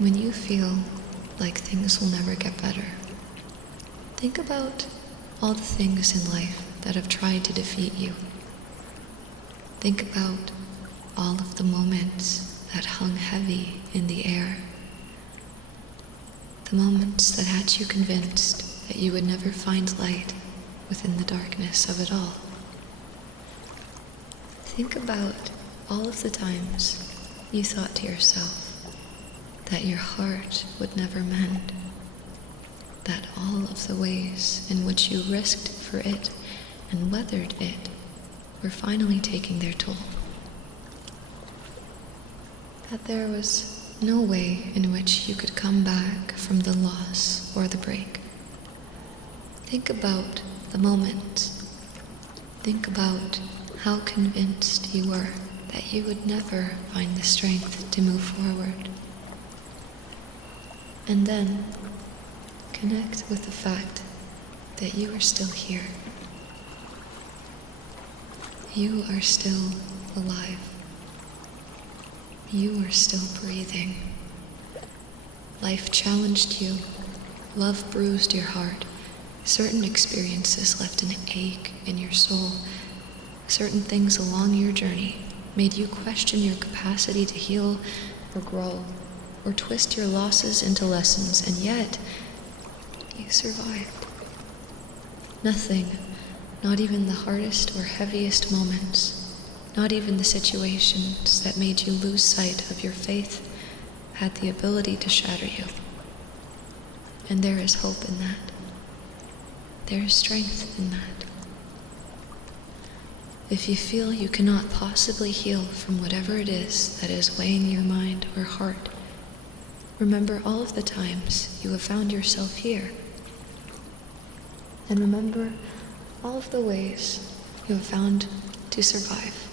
When you feel like things will never get better, think about all the things in life that have tried to defeat you. Think about all of the moments that hung heavy in the air. The moments that had you convinced that you would never find light within the darkness of it all. Think about all of the times you thought to yourself that your heart would never mend, that all of the ways in which you risked for it and weathered it were finally taking their toll. That there was no way in which you could come back from the loss or the break. Think about the moments. Think about how convinced you were that you would never find the strength to move forward. And then connect with the fact that you are still here. You are still alive. You are still breathing. Life challenged you. Love bruised your heart. Certain experiences left an ache in your soul. Certain things along your journey made you question your capacity to heal or grow, or twist your losses into lessons, and yet you survived. Nothing, not even the hardest or heaviest moments, not even the situations that made you lose sight of your faith, had the ability to shatter you. And there is hope in that. There is strength in that. If you feel you cannot possibly heal from whatever it is that is weighing your mind or heart, remember all of the times you have found yourself here. And remember all of the ways you have found to survive.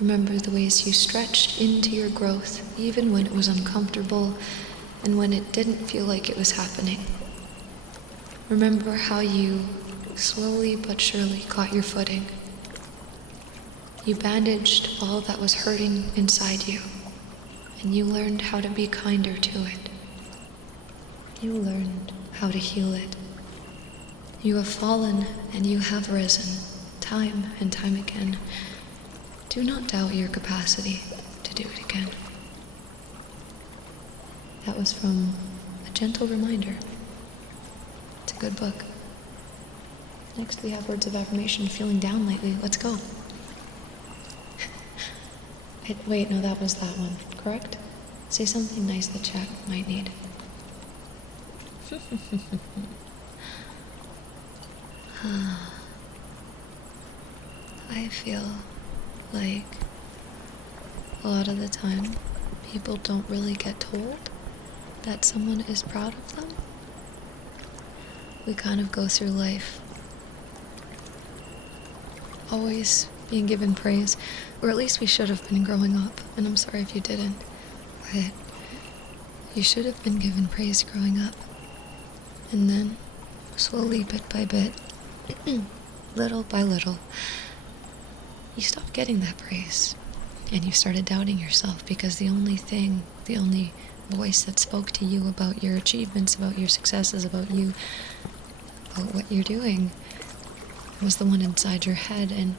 Remember the ways you stretched into your growth even when it was uncomfortable and when it didn't feel like it was happening. Remember how you slowly but surely caught your footing. You bandaged all that was hurting inside you, and you learned how to be kinder to it. You learned how to heal it. You have fallen and you have risen, time and time again. Do not doubt your capacity to do it again. That was from A Gentle Reminder. It's a good book. Next we have Words of Affirmation. Feeling down lately. Let's go. Wait, no, that was that one. Correct? Say something nice the chat might need. I feel like a lot of the time people don't really get told that someone is proud of them. We kind of go through life always being given praise, or at least we should have been growing up, and I'm sorry if you didn't, but you should have been given praise growing up. And then, slowly, bit by bit, little by little, you stopped getting that praise, and you started doubting yourself, because the only voice that spoke to you about your achievements, about your successes, about you, about what you're doing, was the one inside your head. And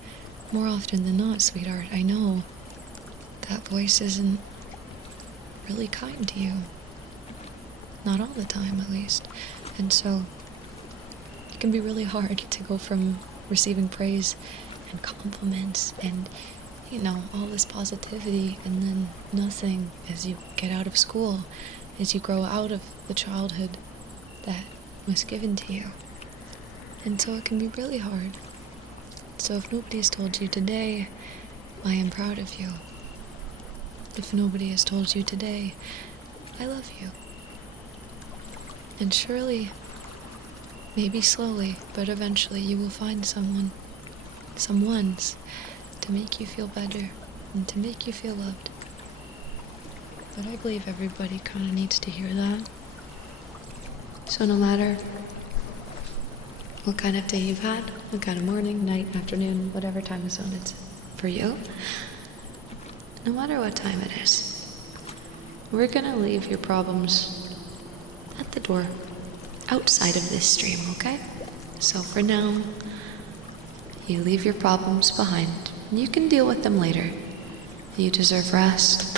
more often than not, sweetheart, I know that voice isn't really kind to you. Not all the time, at least. And so it can be really hard to go from receiving praise and compliments and, all this positivity, and then nothing as you get out of school, as you grow out of the childhood that was given to you. And so it can be really hard. So if nobody's told you today, I am proud of you. If nobody has told you today, I love you. And surely, maybe slowly, but eventually you will find someone's, to make you feel better and to make you feel loved. But I believe everybody kind of needs to hear that. So no matter what kind of day you've had, what kind of morning, night, afternoon, whatever time of zone it's for you, no matter what time it is, we're gonna leave your problems at the door, outside of this stream, okay? So for now, you leave your problems behind. You can deal with them later. You deserve rest.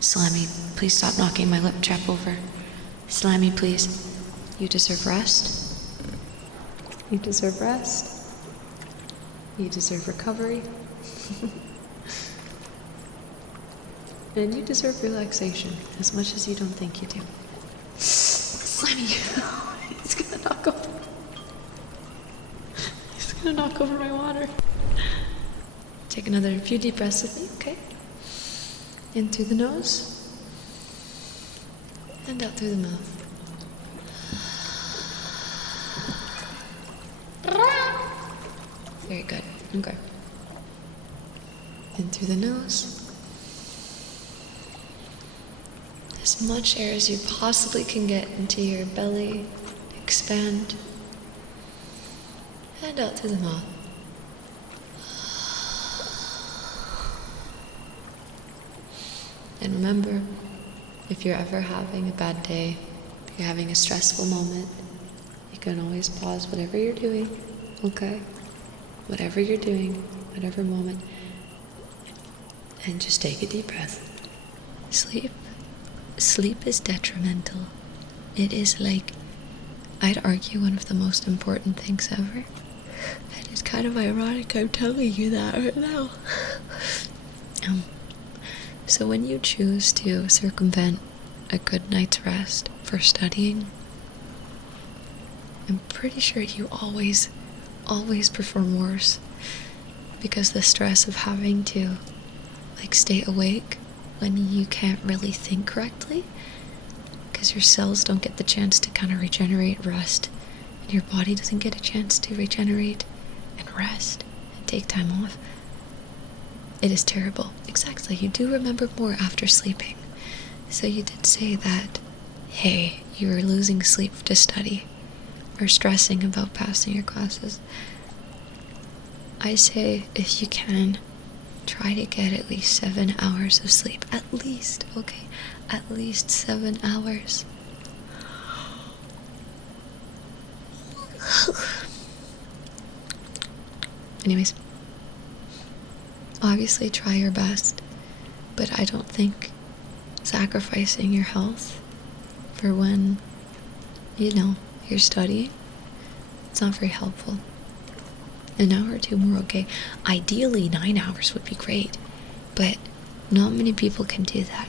Slammy, please stop knocking my lip trap over. Slammy, please. You deserve rest. You deserve rest. You deserve recovery. And you deserve relaxation, as much as you don't think you do. Slammy, he's gonna knock over. He's gonna knock over my water. Take another few deep breaths with me, okay? In through the nose, and out through the mouth. Very good, okay. In through the nose. As much air as you possibly can get into your belly, expand, and out through the mouth. And remember, if you're ever having a bad day, if you're having a stressful moment, you can always pause whatever you're doing, okay? Whatever you're doing, whatever moment, and just take a deep breath. Sleep is detrimental. It is like, I'd argue, one of the most important things ever. And it's kind of ironic I'm telling you that right now. So when you choose to circumvent a good night's rest for studying, I'm pretty sure you always perform worse, because the stress of having to stay awake when you can't really think correctly, because your cells don't get the chance to kind of regenerate, rest, and your body doesn't get a chance to regenerate and rest and take time off. It is terrible. Exactly. You do remember more after sleeping. So you did say that, hey, you were losing sleep to study or stressing about passing your classes. I say, if you can, try to get at least 7 hours of sleep. At least, okay? At least 7 hours. Anyways, obviously try your best, but I don't think sacrificing your health for when, you're studying, it's not very helpful. An hour or two more, okay? Ideally, 9 hours would be great, but not many people can do that.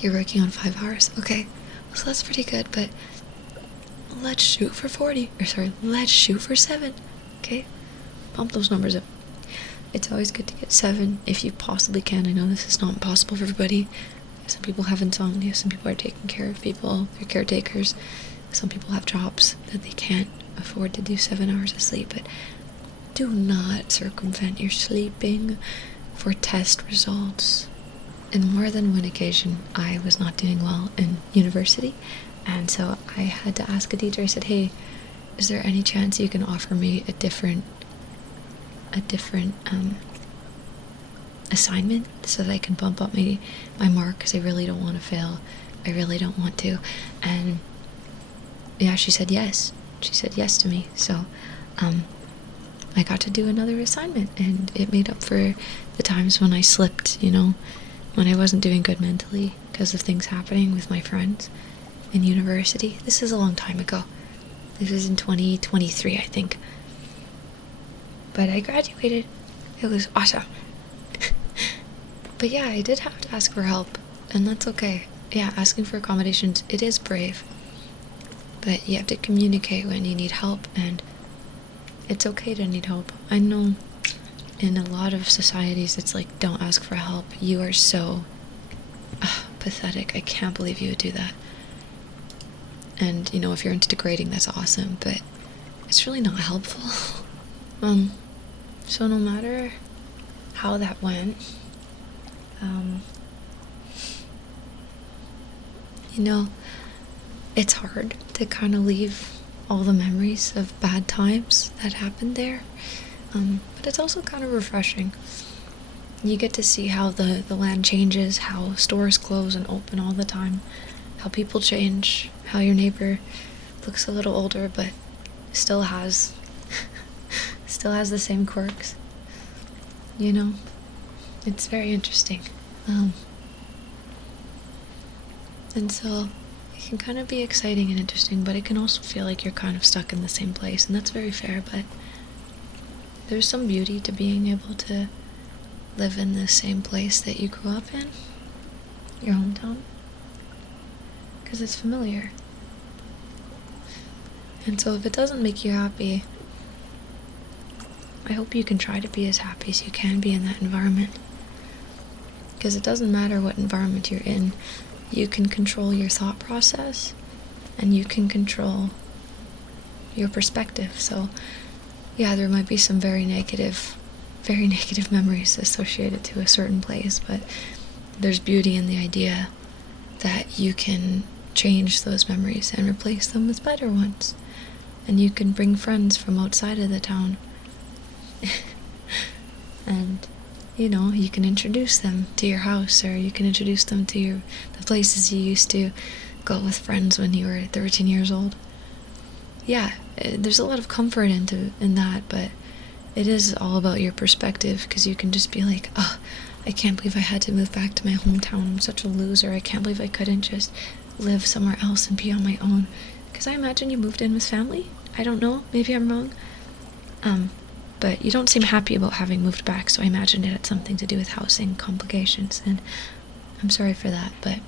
You're working on 5 hours, okay? So that's pretty good, but let's shoot for 40. Let's shoot for 7, okay? Bump those numbers up. It's always good to get 7 if you possibly can. I know this is not possible for everybody. Some people have insomnia, some people are taking care of people, they're caretakers. Some people have jobs that they can't afford to do 7 hours of sleep, but do not circumvent your sleeping for test results. In more than one occasion, I was not doing well in university, and so I had to ask a teacher. I said, hey, is there any chance you can offer me a different assignment so that I can bump up my mark, because I really don't want to fail. I really don't want to. And yeah, she said yes. She said yes to me. So I got to do another assignment, and it made up for the times when I slipped, when I wasn't doing good mentally because of things happening with my friends in university. This is a long time ago. This was in 2023, I think. But I graduated. It was awesome. But yeah, I did have to ask for help, and that's okay. Yeah, asking for accommodations, it is brave. But you have to communicate when you need help, and it's okay to need help. I know in a lot of societies it's like, don't ask for help. You are so pathetic. I can't believe you would do that. And, if you're into degrading, that's awesome, but it's really not helpful. So no matter how that went, it's hard to kind of leave all the memories of bad times that happened there. But it's also kind of refreshing. You get to see how the land changes, how stores close and open all the time, how people change, how your neighbor looks a little older but still has the same quirks. You know, it's very interesting. And so it can kind of be exciting and interesting, but it can also feel like you're kind of stuck in the same place, and that's very fair. But there's some beauty to being able to live in the same place that you grew up in, your hometown, because it's familiar. And so if it doesn't make you happy, I hope you can try to be as happy as you can be in that environment. Because it doesn't matter what environment you're in, you can control your thought process, and you can control your perspective. So yeah, there might be some very negative memories associated to a certain place, but there's beauty in the idea that you can change those memories and replace them with better ones. And you can bring friends from outside of the town. And, you know, you can introduce them to your house, or you can introduce them to the places you used to go with friends when you were 13 years old. Yeah, there's a lot of comfort in that, but it is all about your perspective, because you can just be like, oh, I can't believe I had to move back to my hometown. I'm such a loser. I can't believe I couldn't just live somewhere else and be on my own. Because I imagine you moved in with family? I don't know. Maybe I'm wrong. But you don't seem happy about having moved back, so I imagine it had something to do with housing complications, and I'm sorry for that, but,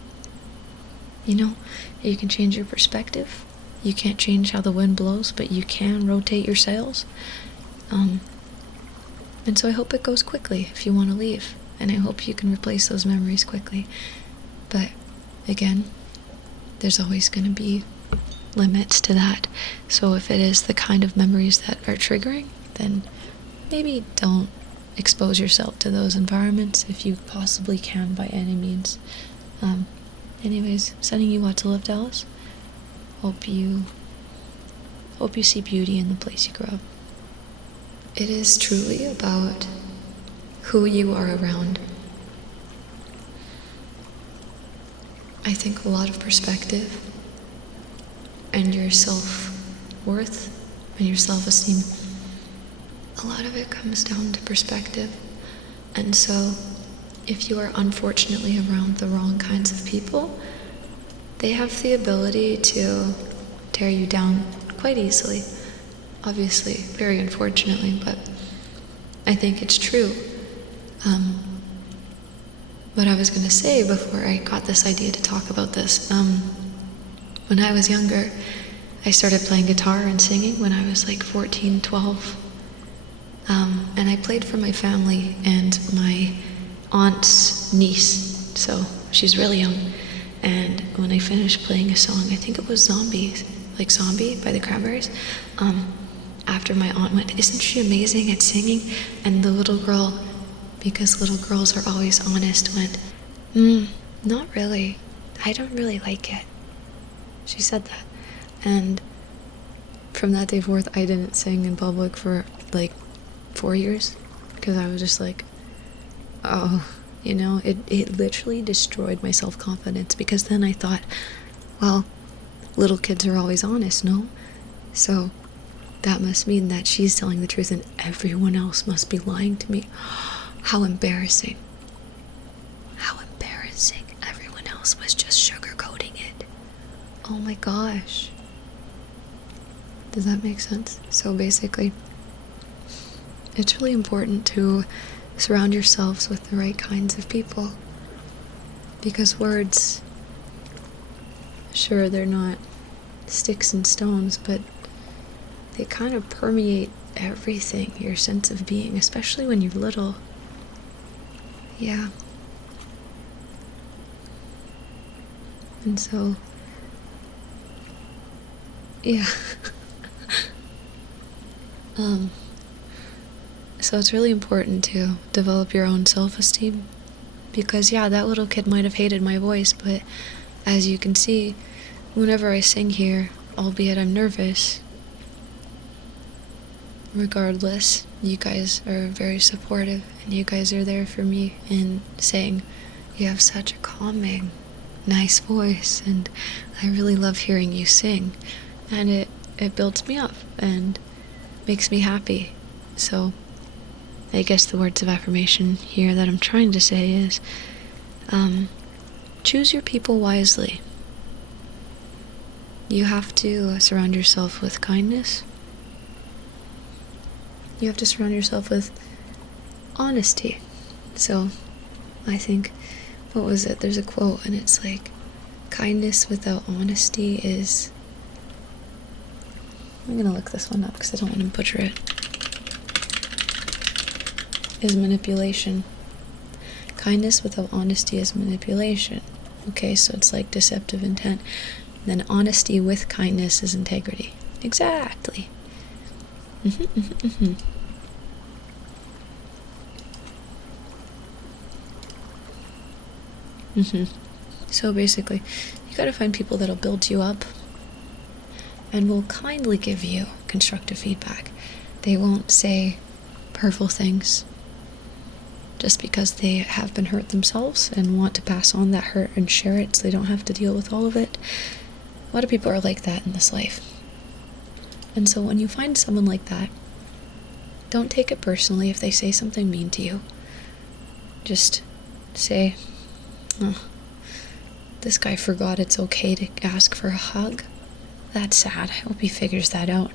you know, you can change your perspective. You can't change how the wind blows, but you can rotate your sails. And so I hope it goes quickly if you want to leave, and I hope you can replace those memories quickly. But, again, there's always going to be limits to that. So if it is the kind of memories that are triggering, then maybe don't expose yourself to those environments if you possibly can by any means. Anyways, sending you lots of love, Dallas. Hope you see beauty in the place you grew up. It is truly about who you are around. I think a lot of perspective and your self-worth and your self-esteem, a lot of it comes down to perspective. And so if you are unfortunately around the wrong kinds of people, they have the ability to tear you down quite easily. Obviously, very unfortunately, but I think it's true. What I was going to say before I got this idea to talk about this, when I was younger, I started playing guitar and singing when I was like 14, 12. And I played for my family and my aunt's niece, so she's really young. And when I finished playing a song, I think it was Zombie by the Cranberries, after my aunt went, "Isn't she amazing at singing?" And the little girl, because little girls are always honest, went, "Not really. I don't really like it." She said that. And from that day forth, I didn't sing in public for like 4 years, because I was just like, oh, you know, it literally destroyed my self-confidence, because then I thought, well, little kids are always honest, no? So that must mean that she's telling the truth and everyone else must be lying to me. How embarrassing. How embarrassing. Everyone else was just sugarcoating it. Oh my gosh. Does that make sense? So basically, it's really important to surround yourselves with the right kinds of people, because words, sure, they're not sticks and stones, but they kind of permeate everything, your sense of being, especially when you're little. Yeah. And so, yeah. So it's really important to develop your own self-esteem, because yeah, that little kid might have hated my voice, but as you can see, whenever I sing here, albeit I'm nervous, regardless, you guys are very supportive, and you guys are there for me in saying, you have such a calming, nice voice, and I really love hearing you sing, and it builds me up and makes me happy. So I guess the words of affirmation here that I'm trying to say is, choose your people wisely. You have to surround yourself with kindness. You have to surround yourself with honesty. So I think, what was it? There's a quote, and it's like, kindness without honesty is... I'm gonna look this one up because I don't want to butcher it. Is manipulation. Kindness without honesty is manipulation. Okay, so it's like deceptive intent. Then honesty with kindness is integrity. Exactly. So basically, you gotta find people that'll build you up and will kindly give you constructive feedback. They won't say hurtful things just because they have been hurt themselves and want to pass on that hurt and share it so they don't have to deal with all of it. A lot of people are like that in this life. And so when you find someone like that, don't take it personally if they say something mean to you. Just say, oh, this guy forgot it's okay to ask for a hug. That's sad. I hope he figures that out.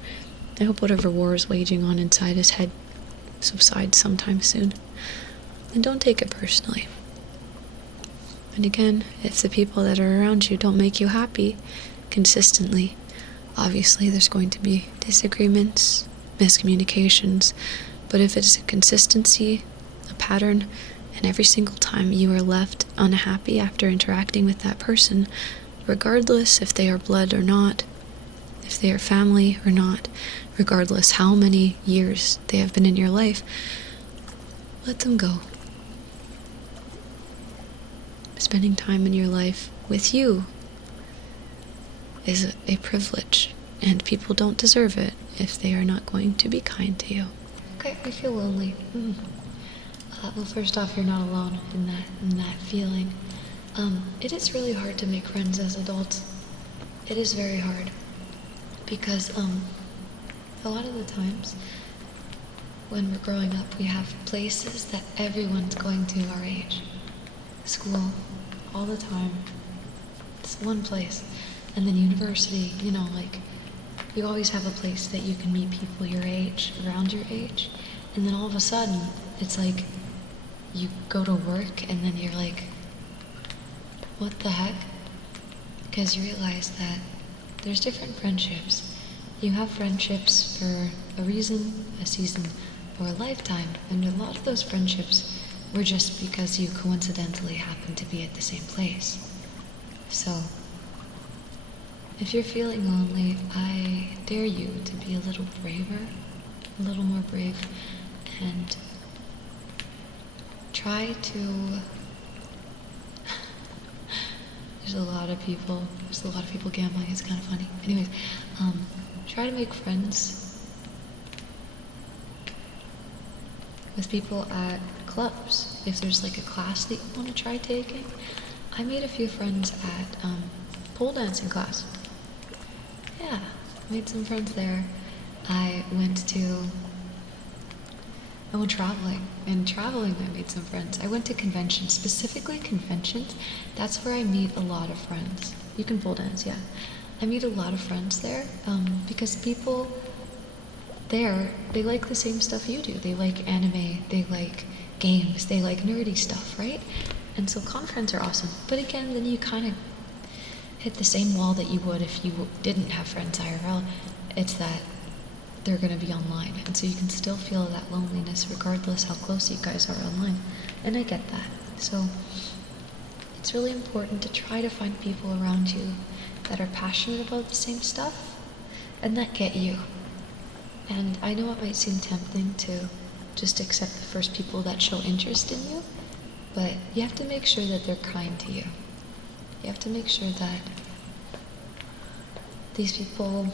I hope whatever war is waging on inside his head subsides sometime soon. And don't take it personally. And again, if the people that are around you don't make you happy consistently, obviously there's going to be disagreements, miscommunications, but if it's a consistency, a pattern, and every single time you are left unhappy after interacting with that person, regardless if they are blood or not, if they are family or not, regardless how many years they have been in your life, let them go. Spending time in your life with you is a privilege, and people don't deserve it if they are not going to be kind to you. Okay, I feel lonely. Well, first off, you're not alone in that feeling. It is really hard to make friends as adults. It is very hard because a lot of the times when we're growing up, we have places that everyone's going to our age. School, all the time. It's one place. And then university, like, you always have a place that you can meet people your age, around your age. And then all of a sudden, it's like, you go to work and then you're like, what the heck? Because you realize that there's different friendships. You have friendships for a reason, a season, or a lifetime. And a lot of those friendships were just because you coincidentally happened to be at the same place. So, if you're feeling lonely, I dare you to be a little braver, a little more brave, and try to... There's a lot of people gambling, it's kind of funny. Anyways, try to make friends with people at clubs. If there's like a class that you want to try taking, I made a few friends at pole dancing class. Yeah, made some friends there. I went traveling, and traveling I made some friends. I went to conventions, specifically conventions. That's where I meet a lot of friends. You can pole dance, yeah. I meet a lot of friends there because people there, they like the same stuff you do. They like anime, they like games, they like nerdy stuff, right? And so conferences are awesome. But again, then you kind of hit the same wall that you would if you didn't have friends IRL. It's that they're going to be online, and so you can still feel that loneliness regardless how close you guys are online. And I get that. So it's really important to try to find people around you that are passionate about the same stuff and that get you. And I know it might seem tempting to just accept the first people that show interest in you, but you have to make sure that they're kind to you. You have to make sure that these people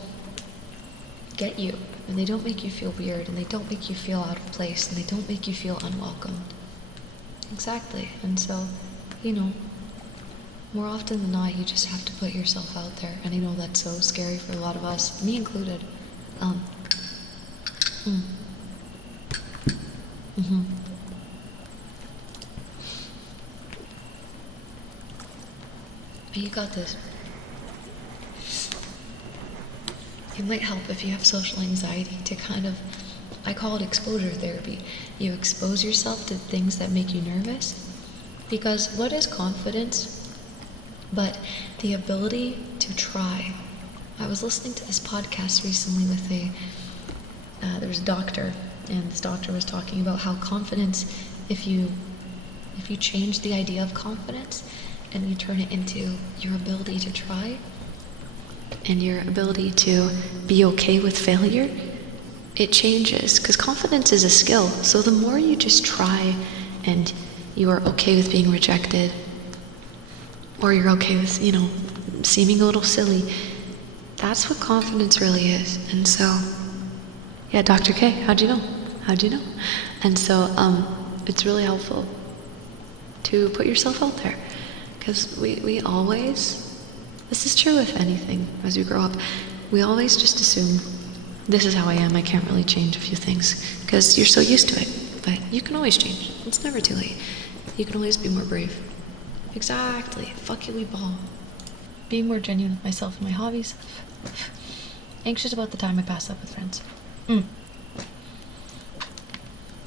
get you, and they don't make you feel weird, and they don't make you feel out of place, and they don't make you feel unwelcomed. Exactly. And so, more often than not, you just have to put yourself out there. And I know that's so scary for a lot of us, me included. But you got this. It might help if you have social anxiety to kind of, I call it exposure therapy. You expose yourself to things that make you nervous. Because what is confidence but the ability to try? I was listening to this podcast recently with there was a doctor, and this doctor was talking about how confidence, if you change the idea of confidence and you turn it into your ability to try and your ability to be okay with failure, it changes. Because confidence is a skill. So the more you just try and you are okay with being rejected, or you're okay with, seeming a little silly, that's what confidence really is. And so, yeah, Dr. K, how'd you know? And so, it's really helpful to put yourself out there. Because we always, this is true with anything as we grow up, we always just assume, this is how I am, I can't really change a few things, because you're so used to it. But you can always change. It's never too late. You can always be more brave. Exactly. Fuck you, we ball. Being more genuine with myself and my hobbies. Anxious about the time I pass up with friends.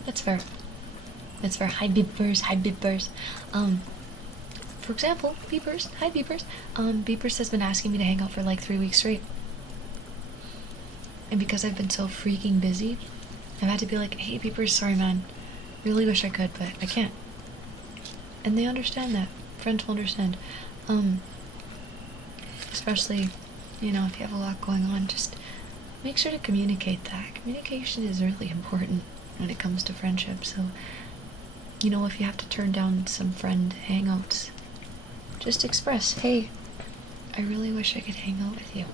That's fair. Hi, beepers. For example, beepers. Hi, beepers. Beepers has been asking me to hang out for like 3 weeks straight. And because I've been so freaking busy, I've had to be like, hey, beepers, sorry, man. Really wish I could, but I can't. And they understand that. Friends will understand. Especially, if you have a lot going on, just make sure to communicate that. Communication is really important when it comes to friendship. So, if you have to turn down some friend hangouts, just express, hey, I really wish I could hang out with you.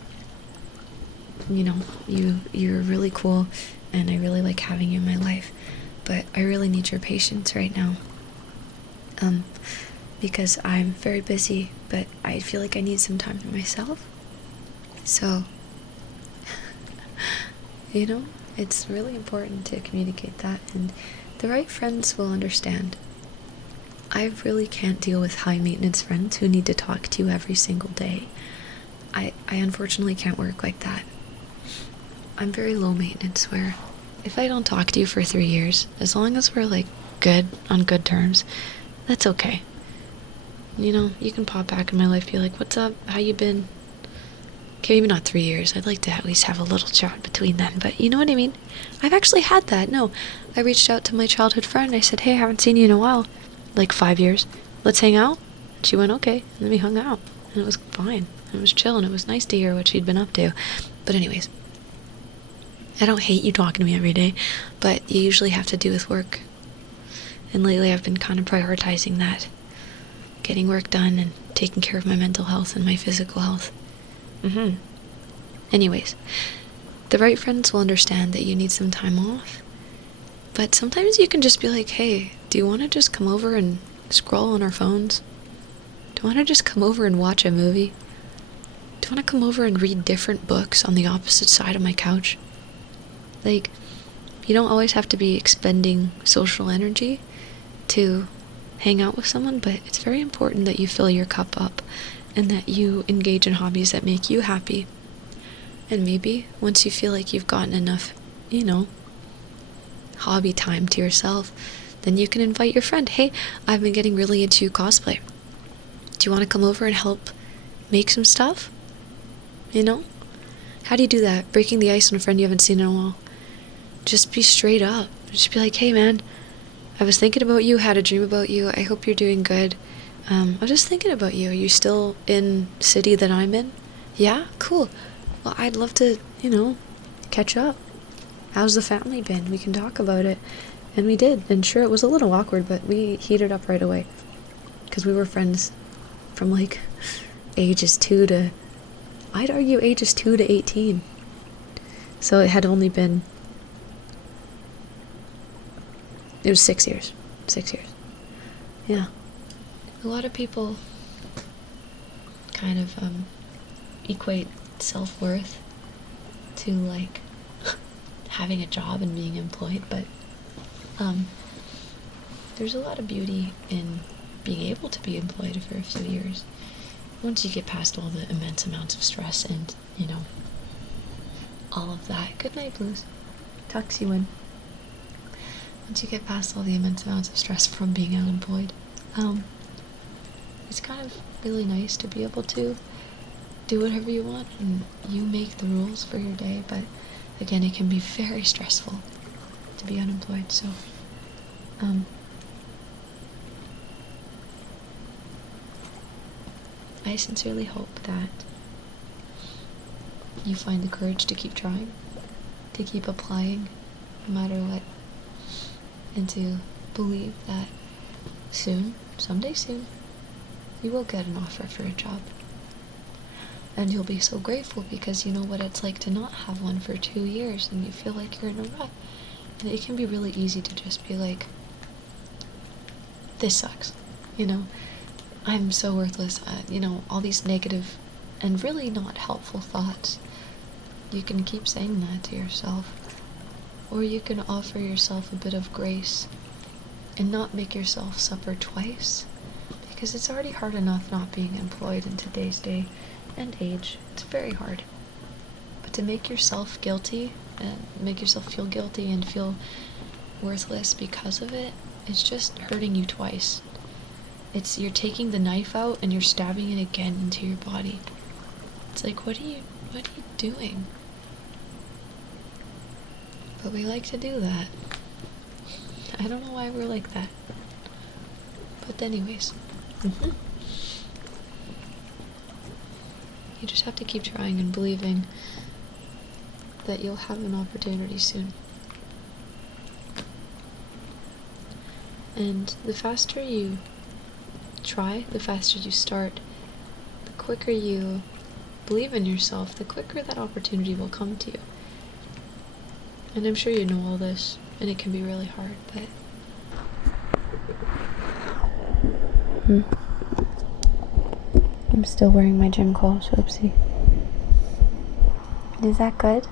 You're really cool, and I really like having you in my life, but I really need your patience right now. Because I'm very busy, but I feel like I need some time for myself. So, it's really important to communicate that, and the right friends will understand. I really can't deal with high maintenance friends who need to talk to you every single day. I unfortunately can't work like that. I'm very low maintenance, where if I don't talk to you for 3 years, as long as we're good, on good terms, that's okay. You can pop back in my life, be like, what's up, how you been? Okay, maybe not 3 years, I'd like to at least have a little chat between then, but you know what I mean? I've actually had that. No, I reached out to my childhood friend, I said, hey, I haven't seen you in a while, 5 years, let's hang out? She went, okay, and then we hung out, and it was fine, it was chill, and it was nice to hear what she'd been up to. But anyways, I don't hate you talking to me every day, but you usually have to do with work. And lately I've been kind of prioritizing that. Getting work done and taking care of my mental health and my physical health. Anyways, the right friends will understand that you need some time off. But sometimes you can just be like, hey, do you want to just come over and scroll on our phones? Do you want to just come over and watch a movie? Do you want to come over and read different books on the opposite side of my couch? You don't always have to be expending social energy to hang out with someone, but it's very important that you fill your cup up and that you engage in hobbies that make you happy. And maybe once you feel like you've gotten enough, hobby time to yourself, then you can invite your friend. Hey, I've been getting really into cosplay. Do you want to come over and help make some stuff? How do you do that? Breaking the ice on a friend you haven't seen in a while. Just be straight up. Just be like, hey man, I was thinking about you, had a dream about you, I hope you're doing good. I was just thinking about you. Are you still in city that I'm in? Yeah? Cool. Well, I'd love to, catch up. How's the family been? We can talk about it. And we did. And sure, it was a little awkward, but we heated up right away. Because we were friends from ages 2 to, I'd argue ages 2 to 18. So it had only been, it was 6 years. 6 years. Yeah. A lot of people kind of equate self-worth to like having a job and being employed, but there's a lot of beauty in being able to be employed for a few years. Once you get past all the immense amounts of stress and, you know, all of that. Good night, Blues. Tucks you in. Once you get past all the immense amounts of stress from being unemployed, it's kind of really nice to be able to do whatever you want and you make the rules for your day, but again, it can be very stressful to be unemployed, so I sincerely hope that you find the courage to keep trying, to keep applying, no matter what, and to believe that soon, someday soon, you will get an offer for a job. And you'll be so grateful because you know what it's like to not have one for 2 years and you feel like you're in a rut. And it can be really easy to just be like, this sucks, you know, I'm so worthless, you know, all these negative and really not helpful thoughts. You can keep saying that to yourself, or you can offer yourself a bit of grace and not make yourself suffer twice, because it's already hard enough not being employed in today's day and age. It's very hard. But to make yourself guilty and make yourself feel guilty and feel worthless because of it, it's just hurting you twice. You're taking the knife out and you're stabbing it again into your body. It's like, what are you doing? But we like to do that. I don't know why we're like that. But anyways. You just have to keep trying and believing that you'll have an opportunity soon. And the faster you try, the faster you start, the quicker you believe in yourself, the quicker that opportunity will come to you. And I'm sure you know all this, and it can be really hard, but... I'm still wearing my gym clothes, oopsie. Is that good?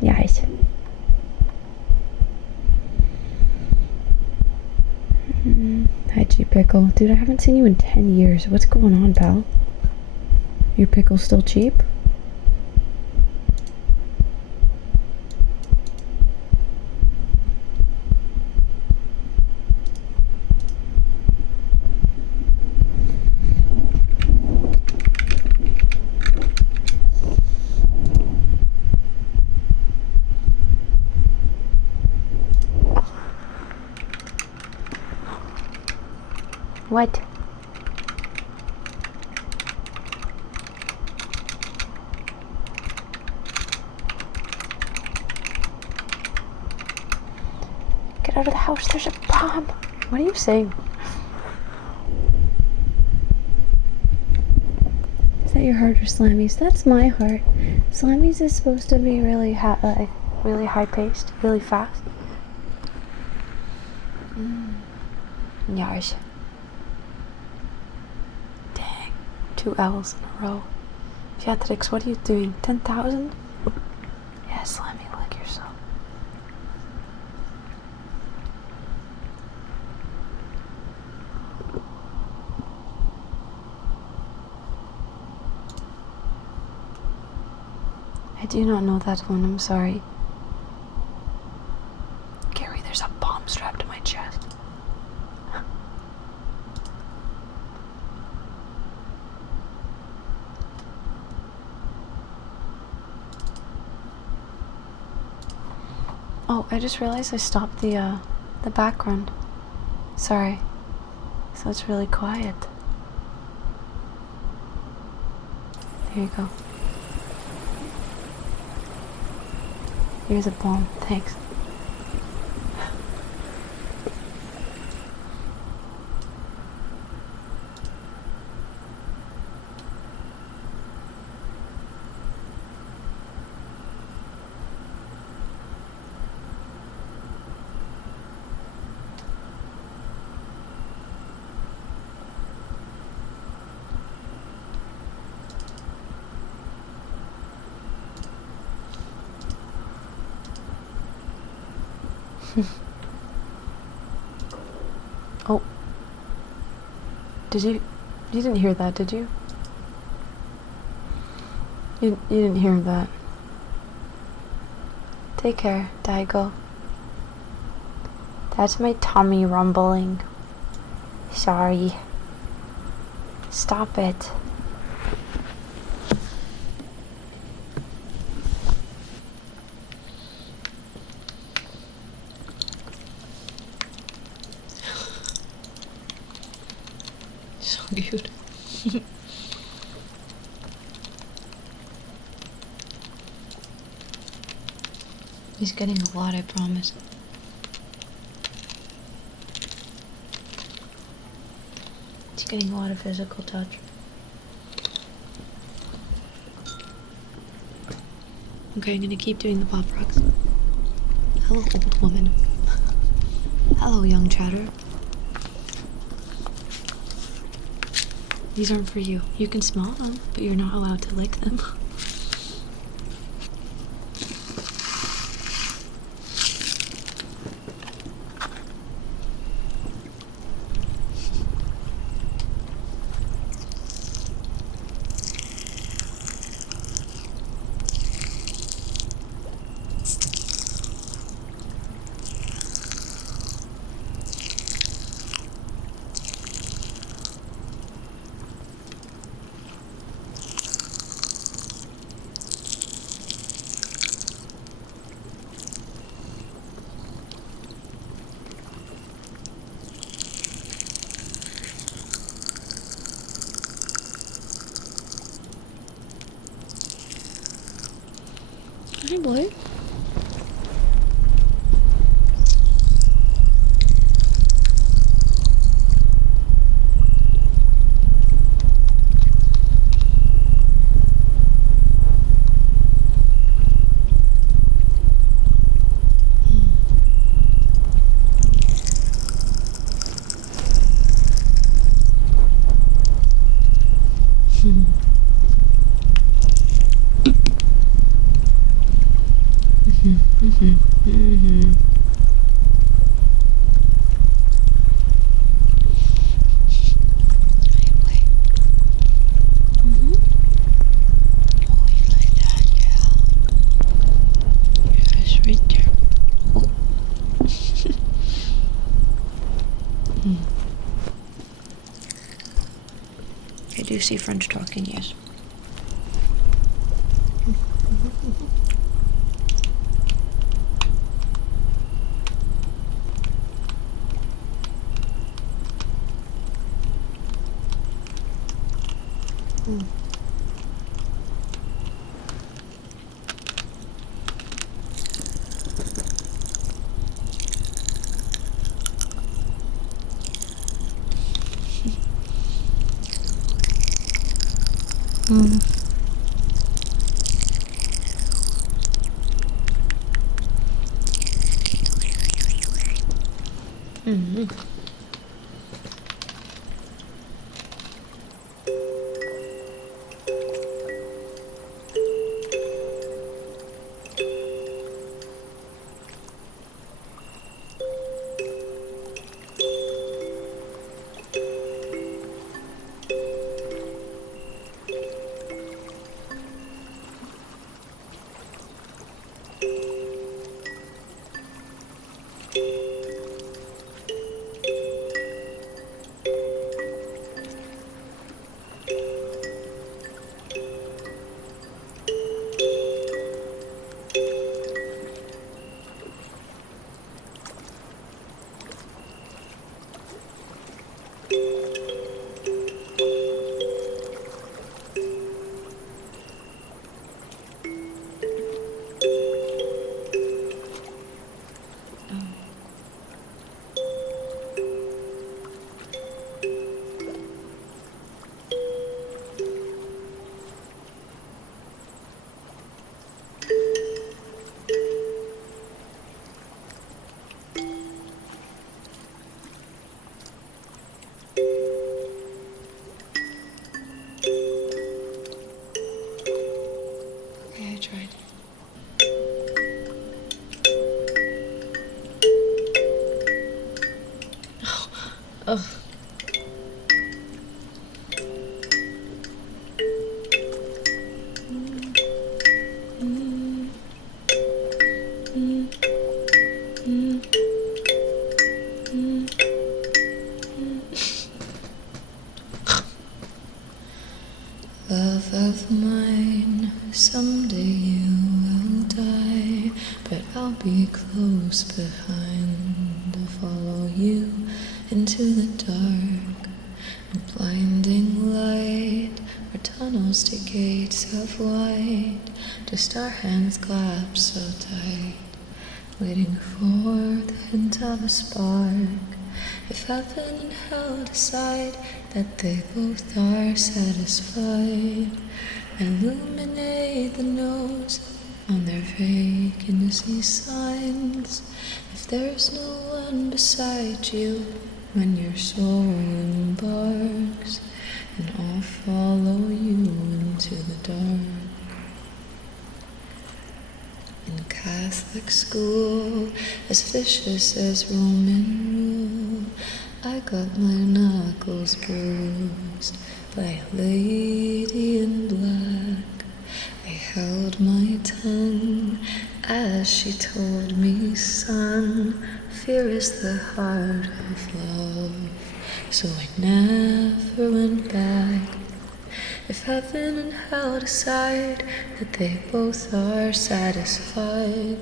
Yes. Hi, G-Pickle. Dude, I haven't seen you in 10 years. What's going on, pal? Your pickle's still cheap? What? Get out of the house, there's a bomb! What are you saying? Is that your heart or Slammy's? That's my heart. Slammy's is supposed to be really high-paced, really fast. Yes. Dang. 2 L's in a row. Theatrics, what are you doing? 10,000? Yeah, Slammy, lick yourself. I do not know that one, I'm sorry. Gary, there's a bomb strapped to my chest. Oh, I just realized I stopped the background. Sorry. So it's really quiet. There you go. Here's a bomb. Thanks. Oh. You didn't hear that, did you? You didn't hear that. Take care, Daigo. That's my tummy rumbling. Sorry. Stop it. So cute. He's getting a lot, I promise. He's getting a lot of physical touch. Okay, I'm gonna keep doing the Poprocks. Hello, old woman. Hello, young chatter. These aren't for you. You can smell them, but you're not allowed to lick them. Hey, boy. I do see French talking, yes. Ugh. Love of mine, someday you will die, but I'll be close behind. I'll follow you into the dark, a blinding light, where tunnels to gates of light, just our hands clasped so tight, waiting for the hint of a spark. If heaven and hell decide that they both are satisfied, illuminate the nose on their vacancy signs. If there's no one beside you when your soul embarks, then I'll follow you into the dark. In Catholic school, as vicious as Roman rule, I got my knuckles bruised by a lady in black. I held my tongue as she told me, son, fear is the heart of love. So I never went back. If heaven and hell decide that they both are satisfied,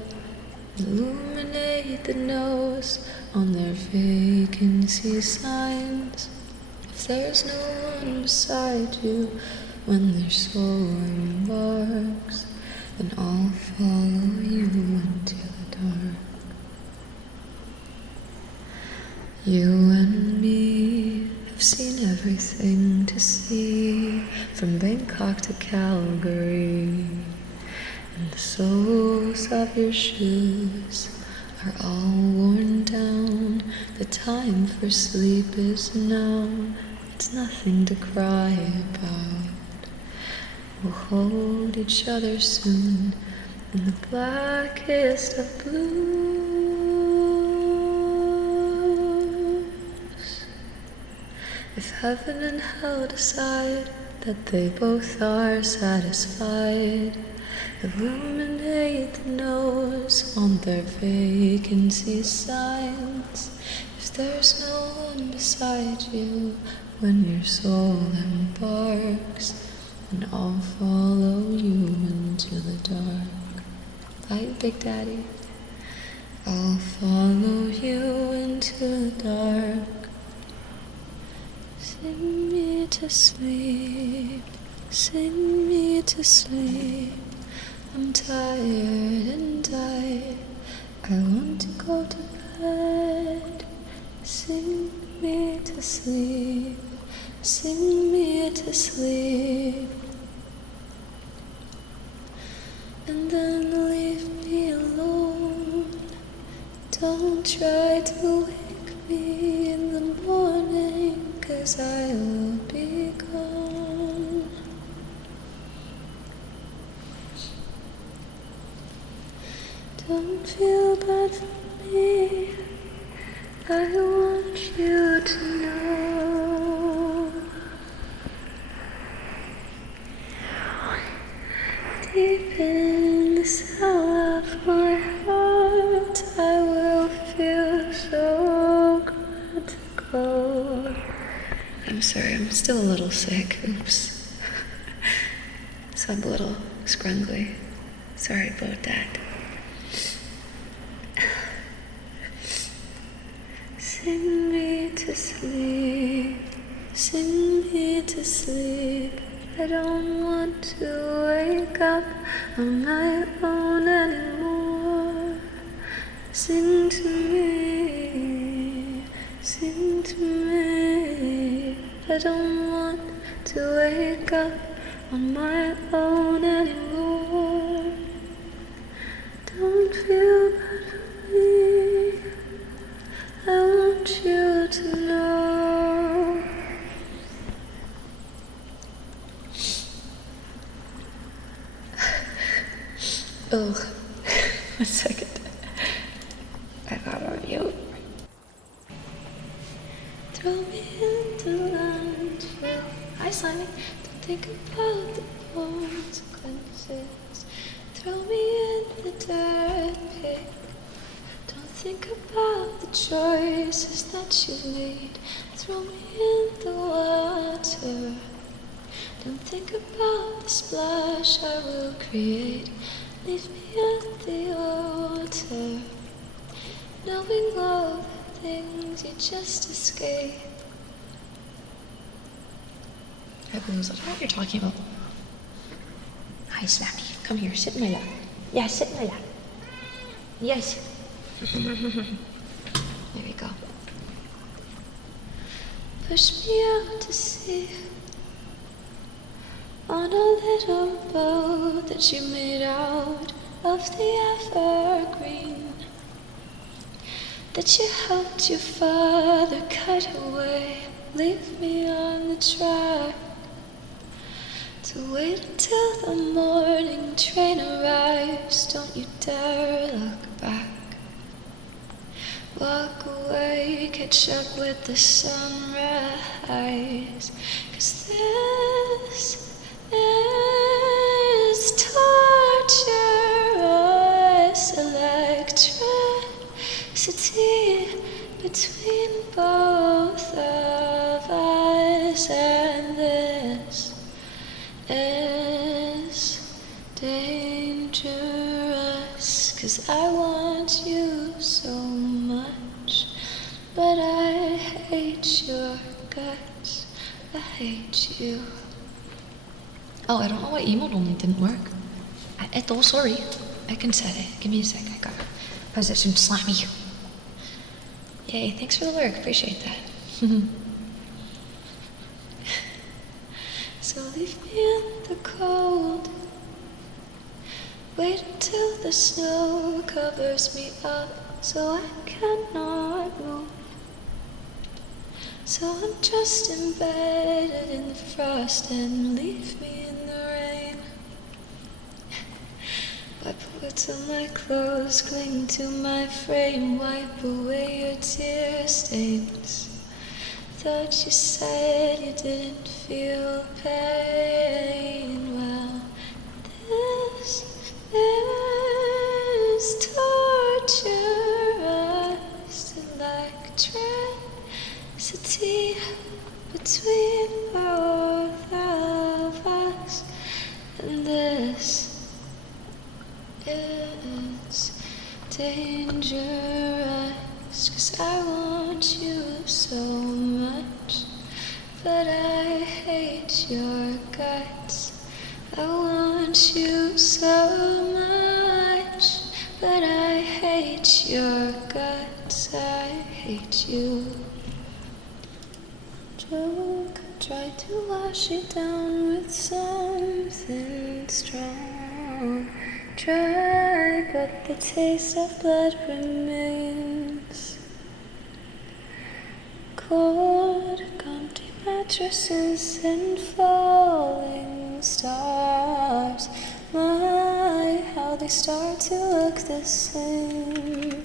illuminate the nose on their vacancy signs. If there's no one beside you when their soul embarks, then I'll follow you into the dark. You and me have seen everything to see, from Bangkok to Calgary, and the soles of your shoes are all worn down. The time for sleep is now, it's nothing to cry about. We'll hold each other soon in the blackest of blues. If heaven and hell decide that they both are satisfied, illuminate the nose on their vacancy signs. If there's no one beside you when your soul embarks, then I'll follow you into the dark. Like Big Daddy, I'll follow you into the dark. Sing me to sleep, sing me to sleep. I'm tired and I want to go to bed. Sing me to sleep, sing me to sleep. And then leave me alone. Don't try to wake me in the morning, 'cause I will be gone. Don't feel bad for me, I want you to know. Deep in the cell of my heart, I will feel so good to go. I'm sorry, I'm still a little sick. Oops. So I'm a little scrungly. Sorry about that. Sing me to sleep, sing me to sleep. I don't want to wake up on my own anymore. Sing to me, sing to me. I don't want to wake up on my own anymore. Don't feel bad for me, I want you to know. Oh, 1 second. I got on mute. Throw Slammy. Don't think about the consequences. Throw me in the dirt pit. Don't think about the choices that you've made. Throw me in the water. Don't think about the splash I will create. Leave me at the altar, knowing all the things you just escaped. I don't know what you're talking about. Hi, Slammy. Come here, sit in my lap. Yeah, sit in my lap. Yes. There we go. Push me out to sea on a little boat that you made out of the evergreen that you helped your father cut away. Leave me on the track to wait until the morning train arrives. Don't you dare look back. Walk away, catch up with the sunrise. 'Cause this is torturous electricity between both of us, and this is dangerous. 'Cause I want you so much, but I hate your guts. I hate you. Oh, I don't know why emote only didn't work. Sorry. I can set it. Give me a sec. I got it. Position Slammy. Yay, thanks for the work. Appreciate that. So leave me in the cold. Wait until the snow covers me up so I cannot move. So I'm just embedded in the frost and leave me in the rain. Wipe boots on my clothes, cling to my frame, wipe away your tear stains. Thought you said you didn't feel pain. Well, this is torturous electricity between both of us, and this is dangerous. 'Cause I want you so much, but I hate your guts. I want you so much, but I hate your guts. I hate you. Joke, try to wash it down with something strong. Try, but the taste of blood remains. Cold, empty mattresses and falling stars. My, how they start to look the same.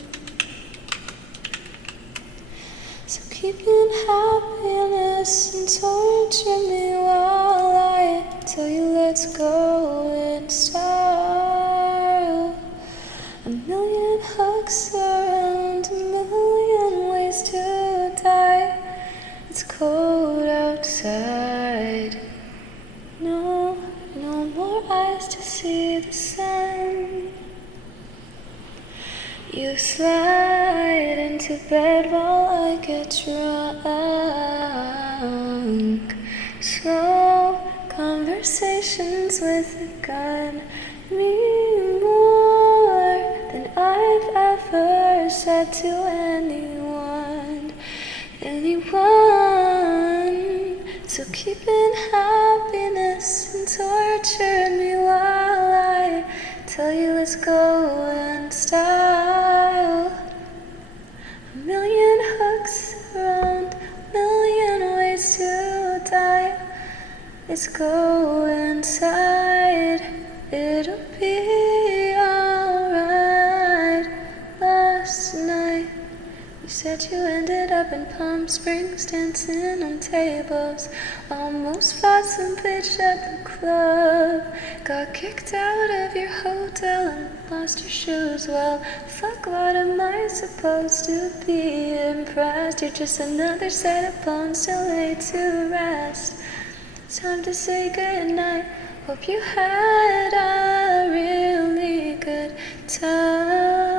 So keep in happiness and torture me while I tell you let's go in style. A million hugs around, a million ways to die. It's cold outside. No, no more eyes to see the sun. You slide into bed while I get drunk. Slow conversations with a gun mean more than I've ever said to anyone. So keep in happiness and torture me while I tell you let's go in style. A million hugs around, a million ways to die. Let's go inside, it'll be alright. Last night you said you ended up in Palm Springs dancing on tables. Almost fought some bitch at the club. Got kicked out of your hotel and lost your shoes. Well, fuck, what am I supposed to be impressed? You're just another set of bones still laid to rest. It's time to say goodnight. Hope you had a really good time.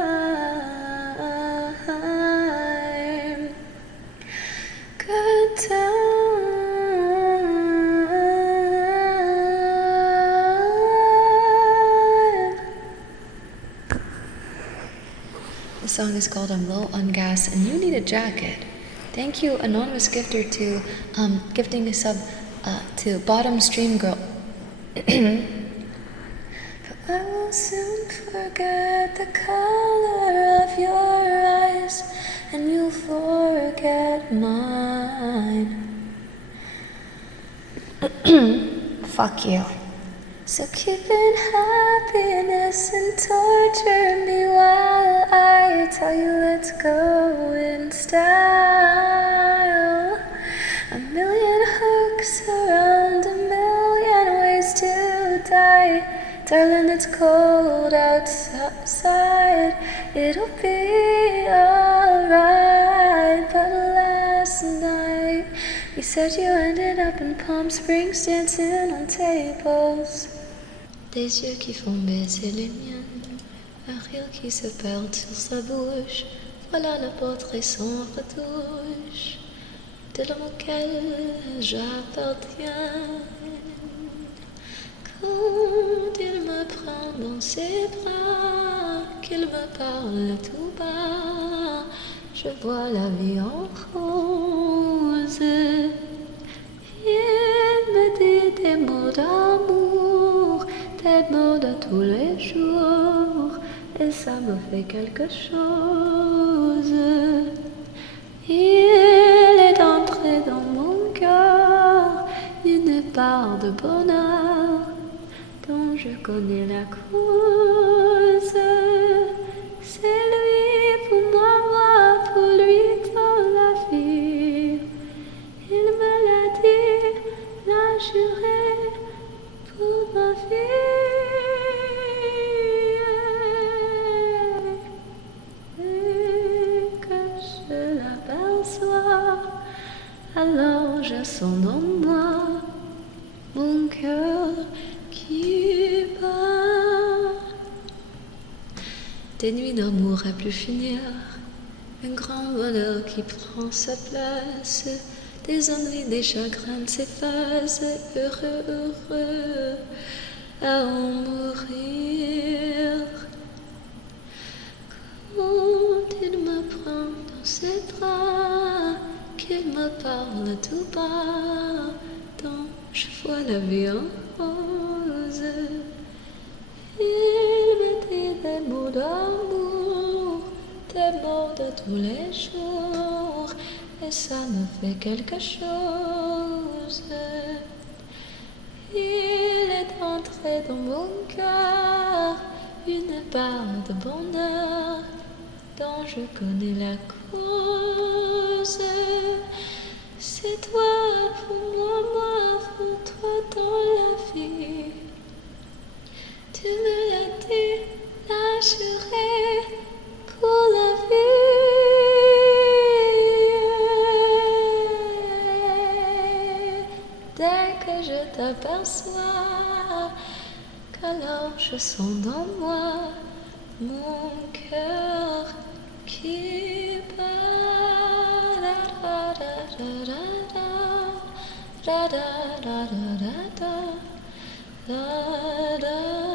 Good time. The song is called I'm Low on Gas and You Need a Jacket. Thank you, anonymous gifter, to gifting a sub to Bottom Stream Girl. But I will soon forget the color of your eyes, and you'll forget mine. Fuck you. So keep in happiness and torture me while I tell you let's go in style. A million hooks around a million ways to die. Darling, it's cold outside. It'll be alright. But last night you said you ended up in Palm Springs dancing on tables. Des yeux qui font baiser les miens, un rire qui se perd sur sa bouche. Voilà le portrait sans retouche de l'homme auquel j'appartiens. Quand il me prend dans ses bras, qu'il me parle tout bas, je vois la vie en rose. Il me dit des mots d'amour, des mots de tous les jours, et ça me fait quelque chose. Il est entré dans mon cœur une part de bonheur dont je connais la cause. C'est lui pour moi, moi pour lui dans la vie. Il me l'a dit, l'a juré pour ma vie. Et que je l'aperçois, alors je sens dans moi mon cœur qui bat. Des nuits d'amour à plus finir, un grand bonheur qui prend sa place, des ennuis, des chagrins s'effacent, heureux, heureux à en mourir. Quand il me prend dans ses bras, qu'il me parle tout bas, dont je vois la vie en rose. Il me dit des mots d'amour, des mots de tous les jours, et ça me fait quelque chose. Il est entré dans mon cœur une part de bonheur dont je connais la cause. C'est toi pour moi, moi pour toi dans la vie. Tu me l'as dit, l'as juré pour la vie. Dès que je t'aperçois, qu'alors je sens dans moi mon cœur qui bat. Da da da da da da da da da.